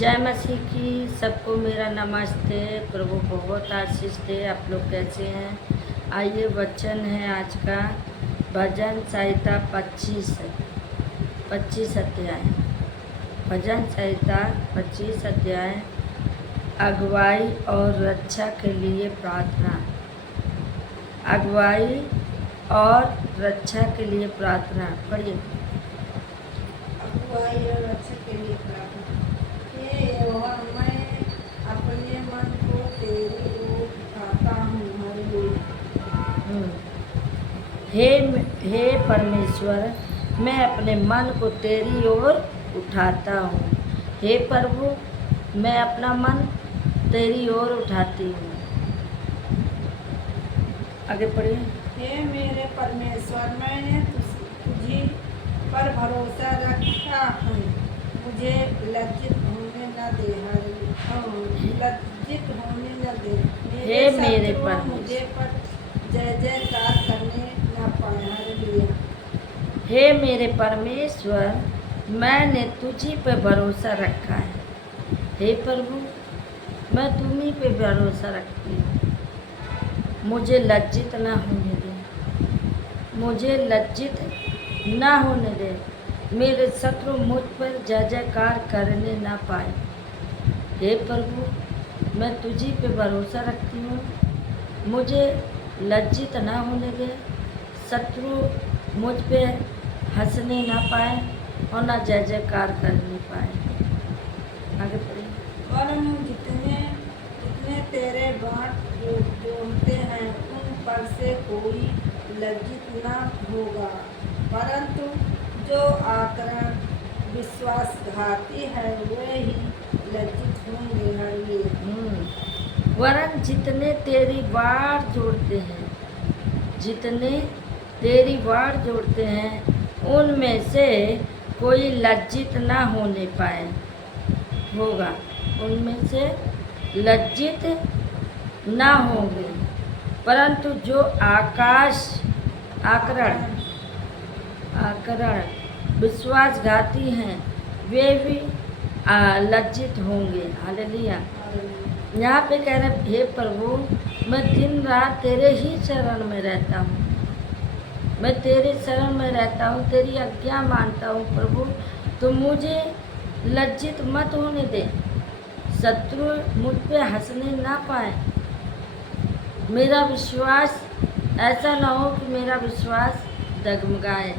जय मसीह की सबको मेरा नमस्ते। प्रभु बहुत आशीष दे। आप लोग कैसे हैं? आइए वचन है आज का भजन संहिता 25 अध्याय। भजन संहिता 25 अध्याय। अगुवाई और रक्षा के लिए प्रार्थना। अगुवाई और रक्षा के लिए प्रार्थना। पढ़िए। अगुवाई और रक्षा के लिए प्रार्थना। हे यहोवा, मैं अपने मन को तेरी ओर उठाता हूँ। हे परमेश्वर, मैं अपने मन को तेरी ओर उठाता हूँ। हे प्रभु, मैं अपना मन तेरी ओर उठाती हूँ। आगे पढ़िए। हे मेरे परमेश्वर, मैंने तुझी पर भरोसा रखा है। मुझे लज्जित होने न दे। लज्जित होने न दे। हे मेरे शत्रु परमेश्वर, मुझे पर जय जयकार करने न पाए। हालेलुया। हे मेरे परमेश्वर, मैंने तुझी पे भरोसा रखा है। हे प्रभु, मैं तुम्ही पे भरोसा रखती हूँ। मुझे लज्जित ना होने दे। मुझे लज्जित ना होने दे। मेरे शत्रु मुझ पर जय जयकार करने ना पाए। हे प्रभु, मैं तुझी पे भरोसा रखती हूँ। मुझे लज्जित ना होने दे। शत्रु मुझ पे हंसने ना पाए और ना जय जयकार करने पाए। आगे पढ़िए। वरन जितने तेरे बाट जोहते हैं उन पर से कोई लज्जित न होगा, परंतु जो आचरण विश्वासघाती है वे ही लज्जित होंगे। हालेलुया। वरन जितने तेरी वार जोड़ते हैं, जितने तेरी वार जोड़ते हैं उनमें से कोई लज्जित ना होने पाए होगा। उनमें से लज्जित ना होंगे, परंतु जो आकरण विश्वासघाती हैं वे भी लज्जित होंगे। हालेलुया। यहाँ पे कह रहे, हे प्रभु, मैं दिन रात तेरे ही शरण में रहता हूँ। मैं तेरे शरण में रहता हूँ, तेरी आज्ञा मानता हूँ प्रभु। तो मुझे लज्जित मत होने दे। शत्रु मुझ पे हंसने ना पाए। मेरा विश्वास ऐसा ना हो कि मेरा विश्वास डगमगाए।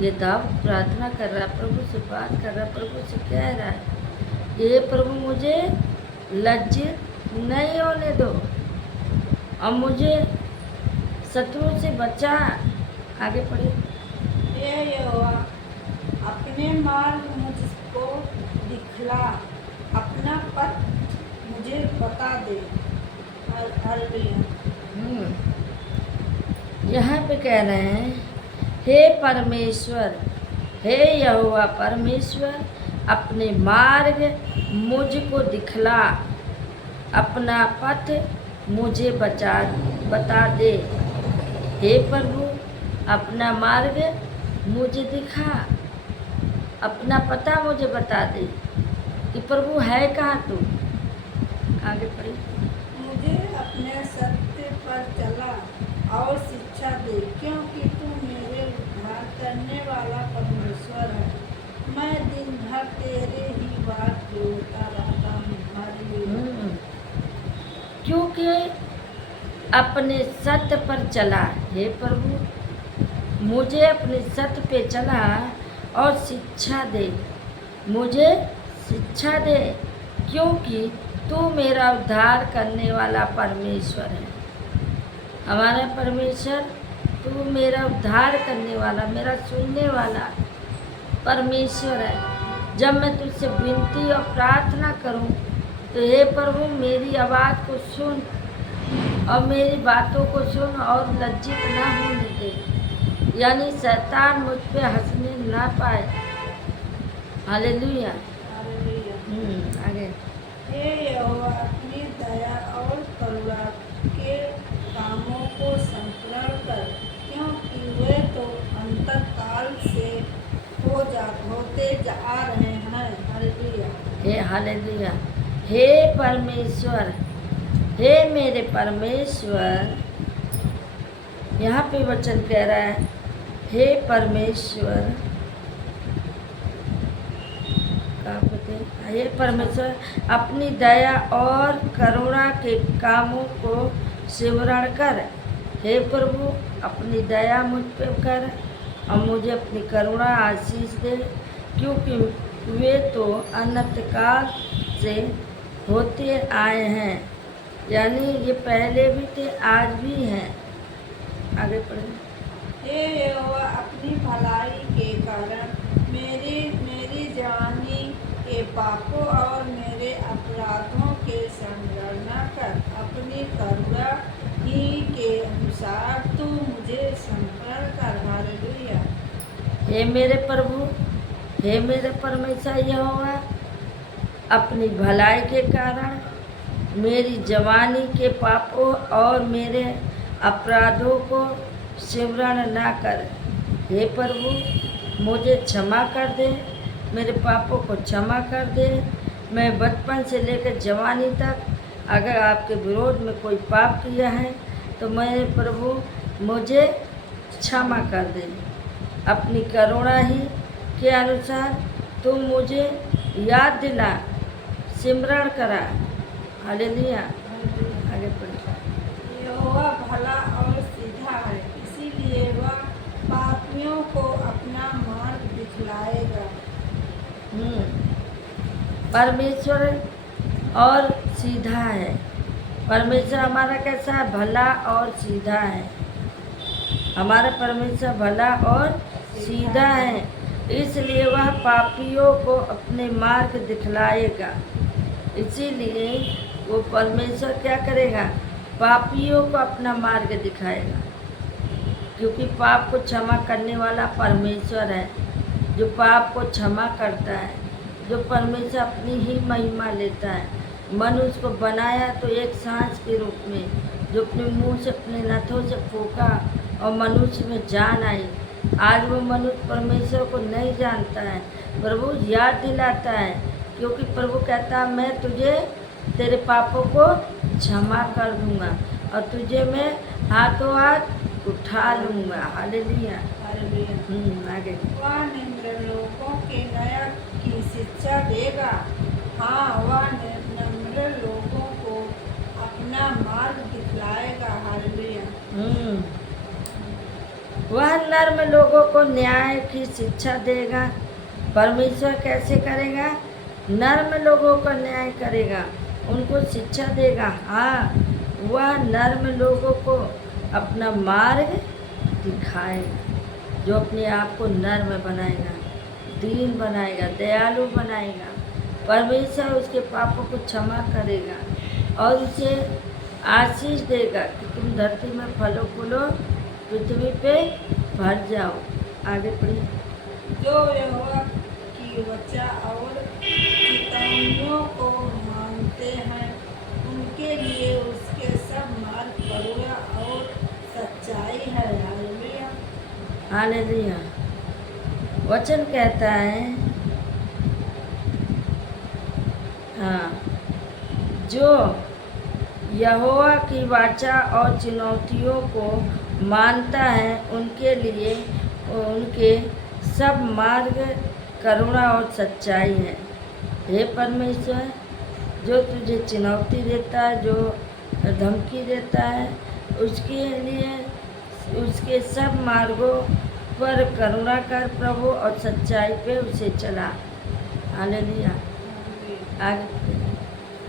ये दाऊद प्रार्थना कर रहा, प्रभु से बात कर रहा, प्रभु से कह रहा है, ये प्रभु मुझे लज्जित नहीं होने दो और मुझे शत्रु से बचा। आगे पढ़िए। हे यहोवा, अपने मार्ग मुझको दिखला, अपना पथ मुझे बता दे। हालेलुया। यहाँ पे कह रहे हैं, हे परमेश्वर, हे यहोवा परमेश्वर, अपने मार्ग मुझको दिखला, अपना पथ मुझे बता दे। हे प्रभु, अपना मार्ग मुझे दिखा, अपना पता मुझे बता दे कि प्रभु है कहाँ तू। आगे पढ़िए। मुझे अपने सत्य पर चला और शिक्षा दे, क्योंकि तू मेरे उद्धार करने वाला परमेश्वर है। मैं दिन भर तेरे ही बात जोड़ता रहता हूँ। हालेलुया। क्योंकि अपने सत्य पर चला। हे प्रभु, मुझे अपने सत्य पे चला और शिक्षा दे। मुझे शिक्षा दे, क्योंकि तू मेरा उद्धार करने वाला परमेश्वर है। हमारा परमेश्वर, तू मेरा उद्धार करने वाला, मेरा सुनने वाला परमेश्वर है। जब मैं तुझसे विनती और प्रार्थना करूं तो हे प्रभु, मेरी आवाज़ को सुन और मेरी बातों को सुन और लज्जित ना होने दे, यानी शैतान मुझ पे हंसने ना पाए। हालेलुया। आगे। हे यहोवा, अपनी दया और करुणा के कामों को संपूर्ण कर, क्योंकि वे तो अंतकाल से होते जा रहे हैं। हालेलुया। हालेलुया। हे परमेश्वर, हे मेरे परमेश्वर, यहाँ पे वचन कह रहा है, हे परमेश्वर, हे परमेश्वर, अपनी दया और करुणा के कामों को स्मरण कर। हे प्रभु, अपनी दया मुझ पे कर और मुझे अपनी करुणा आशीष दे, क्योंकि वे तो अनंत काल से होते आए हैं, यानी ये पहले भी थे, आज भी हैं। आगे पढ़ें। हे यहोवा, अपनी भलाई के कारण मेरी जवानी के पापों और मेरे अपराधों के स्मरण न कर। अपनी करुणा ही के अनुसार तू मुझे स्मरण कर। हालेलुया। हे मेरे प्रभु, हे मेरे परमेश्वर यहोवा, अपनी भलाई के कारण मेरी जवानी के पापों और मेरे अपराधों को स्मरण ना कर। हे प्रभु, मुझे क्षमा कर दे, मेरे पापों को क्षमा कर दे। मैं बचपन से लेकर जवानी तक अगर आपके विरोध में कोई पाप किया है तो मेरे प्रभु मुझे क्षमा कर दे। अपनी करुणा ही के अनुसार तुम मुझे याद दिला, स्मरण करा। हालेलुया। आगे पढ़िए। यहोवा भला और सीधा है, इसीलिए वह पापियों को अपना मार्ग दिखलाएगा। परमेश्वर और सीधा है। परमेश्वर हमारा कैसा है? भला और सीधा है। हमारा परमेश्वर भला और सीधा है, इसलिए वह पापियों को अपने मार्ग दिखलाएगा। इसीलिए वो परमेश्वर क्या करेगा? पापियों को अपना मार्ग दिखाएगा, क्योंकि पाप को क्षमा करने वाला परमेश्वर है, जो पाप को क्षमा करता है, जो परमेश्वर अपनी ही महिमा लेता है। मनुष्य को बनाया तो एक सांस के रूप में, जो अपने मुंह से अपने नथों से फूंका और मनुष्य में जान आई। आज वो मनुष्य परमेश्वर को नहीं जानता है, प्रभु याद दिलाता है, क्योंकि प्रभु कहता है मैं तुझे तेरे पापों को क्षमा कर दूंगा और तुझे मैं हाथों हाथ उठा लूँगा। हालेलुया। आगे। वह निम्र लोगों के न्याय की शिक्षा देगा। हाँ, वह नम्र लोगों को अपना मार्ग दिखलाएगा। हालेलुया। वह नर्म लोगों को न्याय की शिक्षा देगा। परमेश्वर कैसे करेगा? नर्म लोगों का न्याय करेगा, उनको शिक्षा देगा। हाँ, वह नर्म लोगों को अपना मार्ग दिखाएगा, जो अपने आप को नर्म बनाएगा, दीन बनाएगा, दयालु बनाएगा। परमेश्वर उसके पापों को क्षमा करेगा और उसे आशीष देगा कि तुम धरती में फलो फूलो, पृथ्वी पे भर जाओ। आगे पढ़िए। जो यहोवा की वचा और चेतावनियों को मानते हैं, उनके लिए उसके सब मार्ग करुणा और सच्चाई है। हालेलुया। हालेलुया। वचन कहता है, हाँ, जो यहोवा की वाचा और चुनौतियों को मानता है, उनके लिए उनके सब मार्ग करुणा और सच्चाई है। हे परमेश्वर, जो तुझे चुनौती देता है, जो धमकी देता है, उसके लिए उसके सब मार्गों पर करुणा कर प्रभु और सच्चाई पे उसे चला। हालेलुया। आगे।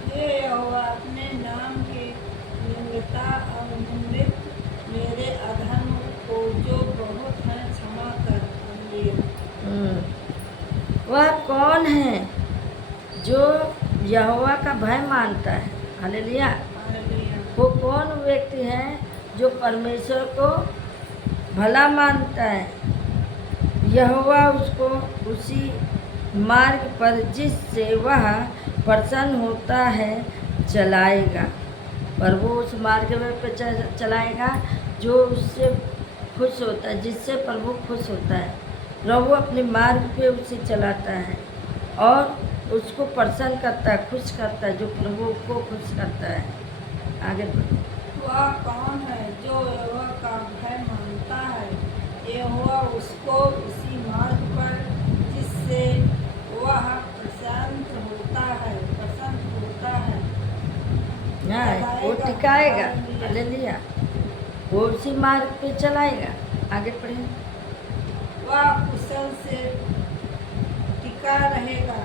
हे यहोवा, अपने नाम की निम्रता और निम्रित मेरे अधर्म को जो बहुत है क्षमा कर। हालेलुया। वह कौन है जो यहोवा का भय मानता है? हालेलुया। हालेलुया। वो कौन व्यक्ति है जो परमेश्वर को भला मानता है? यहोवा उसको उसी मार्ग पर जिससे वह प्रसन्न होता है चलाएगा। प्रभु उस मार्ग में पे चलाएगा जो उससे खुश होता है, जिससे प्रभु खुश होता है। प्रभु अपने मार्ग पे उसे चलाता है और उसको प्रसन्न करता है, खुश करता है, जो प्रभु को खुश करता है। आगे बढ़ो। वह कौन है जो यहोवा का भय मानता है, यहोवा उसको उसी मार्ग पर जिससे वह प्रसन्न होता है हाँ, वो टिकाएगा। हालेलुया, वो उसी मार्ग पे चलाएगा। आगे पढ़े। वह कुशल से टिका रहेगा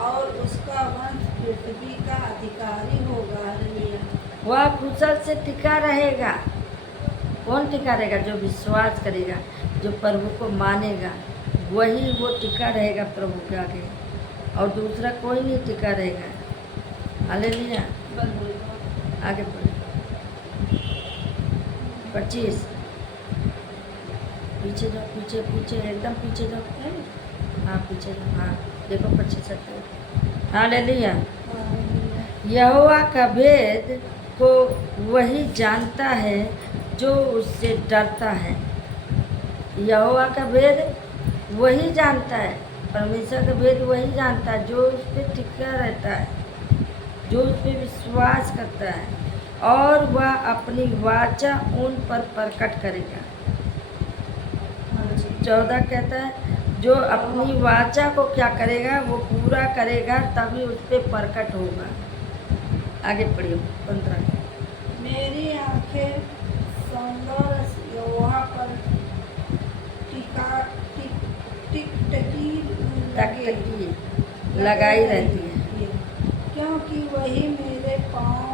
और उसका वंश पृथ्वी का अधिकारी होगा। हालेलुया। वह कुशल से टिका रहेगा। कौन टिका रहेगा? जो विश्वास करेगा, जो प्रभु को मानेगा, वही वो टिका रहेगा प्रभु के आगे, और दूसरा कोई नहीं टिका रहेगा। हालेलुया। आगे बढ़े। 25। पीछे जाओ, पीछे पीछे, एकदम पीछे जाओ। हाँ पीछे जाओ। हाँ देखो 25 तक। हालेलुया। यहोवा का भेद को वही जानता है जो उससे डरता है। यहोवा का भेद वही जानता है, परमेश्वर का भेद वही जानता है जो उस पर टिका रहता है, जो उस पर विश्वास करता है, और वह अपनी वाचा उन पर प्रकट करेगा। 14 कहता है जो अपनी वाचा को क्या करेगा, वो पूरा करेगा, तभी उस पर प्रकट होगा। आगे पढ़िए 15। मेरी आंखें सौंदर्य यहोवा पर टकटकी लगाई रहती है, क्योंकि वही मेरे पाँव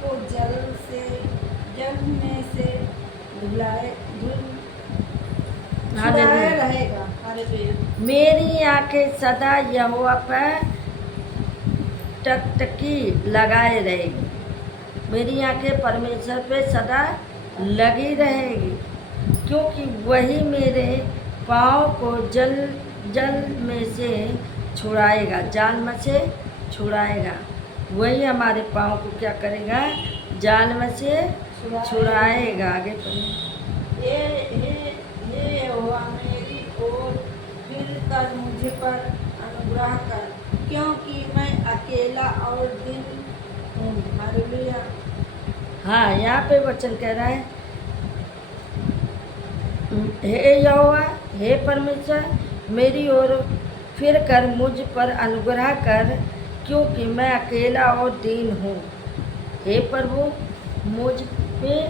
को जल में से धुलाए रहेगा। मेरी आंखें सदा यहोवा पर टकटकी लगाए रहेगी। मेरी आंखें परमेश्वर पे सदा लगी रहेगी, क्योंकि वही मेरे पाँव को जल में से छुड़ाएगा, जाल में से छुड़ाएगा। वही हमारे पाँव को क्या करेगा? जाल में से छुड़ाएगा। आगे पढ़िए। ये यहोवा मेरी ओर फिर कर मुझ पर अनुग्रह कर, क्योंकि मैं अकेला और दिन हूँ। हालेलुया। हाँ, यहाँ पे वचन कह रहा है, हे यहोवा, हे परमेश्वर, मेरी ओर फिर कर मुझ पर अनुग्रह कर, क्योंकि मैं अकेला और दीन हूँ। हे प्रभु, मुझ पे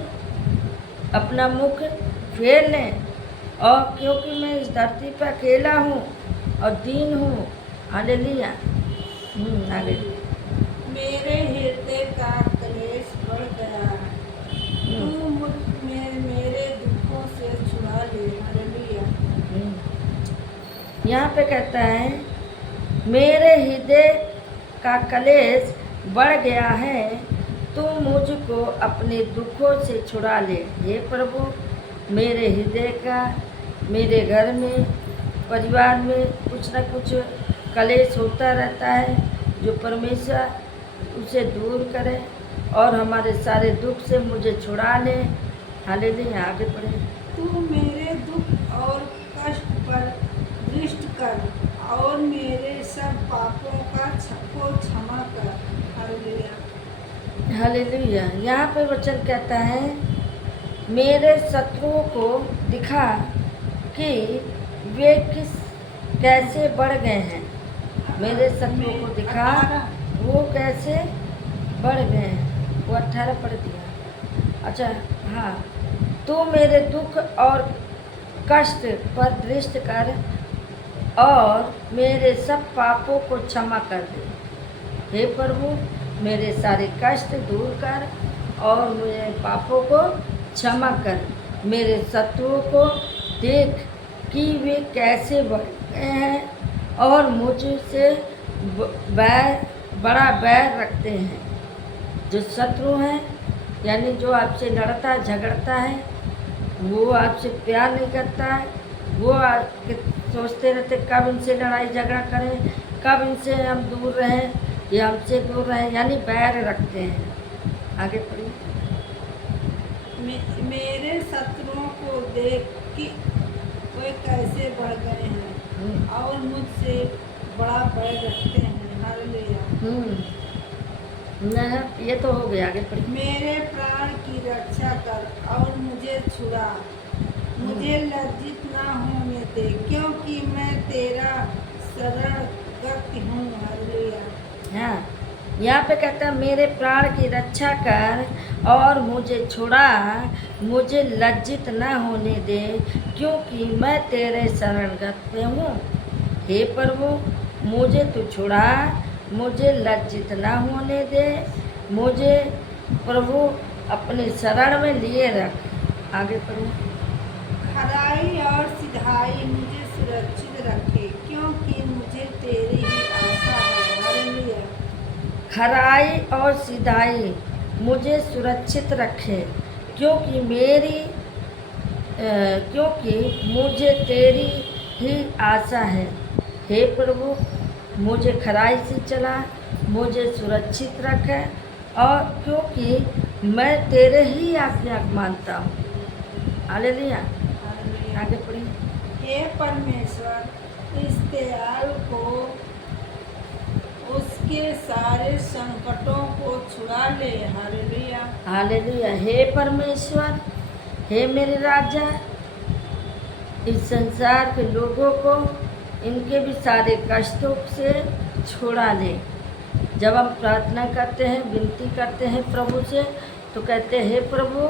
अपना मुख फेर लें, और क्योंकि मैं इस धरती पर अकेला हूँ और दीन हूँ। हालेलुया। आगे। मेरे हृदय का क्लेश बढ़ गया है, तू मुझ में मेरे दुखों से छुड़ा ले। हालेलुया। यहाँ पे कहता है मेरे हृदय का क्लेश बढ़ गया है, तू मुझको अपने दुखों से छुड़ा ले। हे प्रभु, मेरे हृदय का, मेरे घर में, परिवार में कुछ न कुछ क्लेश होता रहता है, जो परमेश्वर उसे दूर करे और हमारे सारे दुख से मुझे छुड़ा ले। हालेलुया। आगे पढ़े। तू मेरे दुख और कष्ट पर दृष्टि कर और मेरे सब पापों को क्षमा कर। हालेलुया। हालेलुया। यहाँ पे वचन कहता है मेरे शत्रुओं को दिखा कि वे कैसे बढ़ गए हैं। मेरे शत्रुओं को दिखा वो कैसे बढ़ गए हैं। वो 18 पढ़ दिया। अच्छा हाँ, तू मेरे दुख और कष्ट पर दृष्टि कर और मेरे सब पापों को क्षमा कर दे। हे प्रभु, मेरे सारे कष्ट दूर कर और मेरे पापों को क्षमा कर। मेरे शत्रुओं को देख कि वे कैसे बढ़ गए हैं और मुझसे बड़ा बैर रखते हैं। जो शत्रु हैं, यानी जो आपसे लड़ता झगड़ता है, वो आपसे प्यार नहीं करता है। वो सोचते रहते कब इनसे लड़ाई झगड़ा करें, कब इनसे हम दूर रहें, ये हमसे दूर रहें, यानी बैर रखते हैं। आगे पढ़िए। मेरे शत्रुओं को देख कि वे कैसे बढ़ गए हैं और मुझसे बड़ा भय रखते हैं। हालेलुया। नहीं, ये तो हो गया, आगे पढ़िए। मेरे प्राण की रक्षा कर और मुझे छुड़ा, मुझे लज्जित ना होने दे, क्योंकि मैं तेरा शरणगत हूँ। हालेलुया। हाँ, यहाँ पे कहता है मेरे प्राण की रक्षा कर और मुझे छुड़ा, मुझे लज्जित न होने दे, क्योंकि मैं तेरे शरणगत पे हूँ। हे प्रभु, मुझे तू छुड़ा, मुझे लज्जित न होने दे, मुझे प्रभु अपने शरण में लिए रख। आगे पढ़ो। खराई और सिधाई मुझे सुरक्षित रखे, क्योंकि मुझे तेरी ही आशा है। हालेलुया। खराई और सिधाई मुझे सुरक्षित रखे, क्योंकि मुझे तेरी ही आशा है। हे प्रभु, मुझे खराई से चला, मुझे सुरक्षित रखे, और क्योंकि मैं तेरे ही आज्ञा मानता हूँ। हालेलुया। हालेलुया। आगे पढ़िए। हे परमेश्वर, इस दयालु को उसके सारे संकटों को छुड़ा ले। हालेलुया। हालेलुया। हे परमेश्वर, हे मेरे राजा, इस संसार के लोगों को इनके भी सारे कष्टों से छुड़ा ले। जब हम प्रार्थना करते हैं, विनती करते हैं प्रभु से, तो कहते हैं हे प्रभु,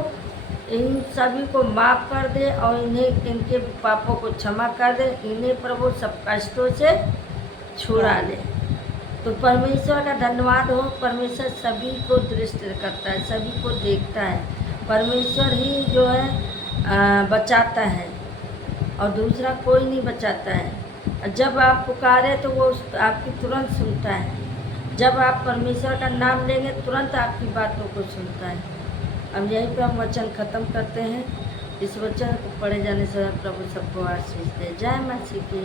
इन सभी को माफ़ कर दे और इन्हें इनके पापों को क्षमा कर दे, इन्हें प्रभु सब कष्टों से छुड़ा ले। तो परमेश्वर का धन्यवाद हो। परमेश्वर सभी को दृष्टि करता है, सभी को देखता है। परमेश्वर ही जो है बचाता है, और दूसरा कोई नहीं बचाता है। जब आप पुकारे तो वो आपकी तुरंत सुनता है। जब आप परमेश्वर का नाम लेंगे, तुरंत आपकी बातों को सुनता है। अब यहीं पे हम वचन ख़त्म करते हैं। इस वचन को पढ़े जाने से प्रभु सबको आशीष दे। जय मसीह की।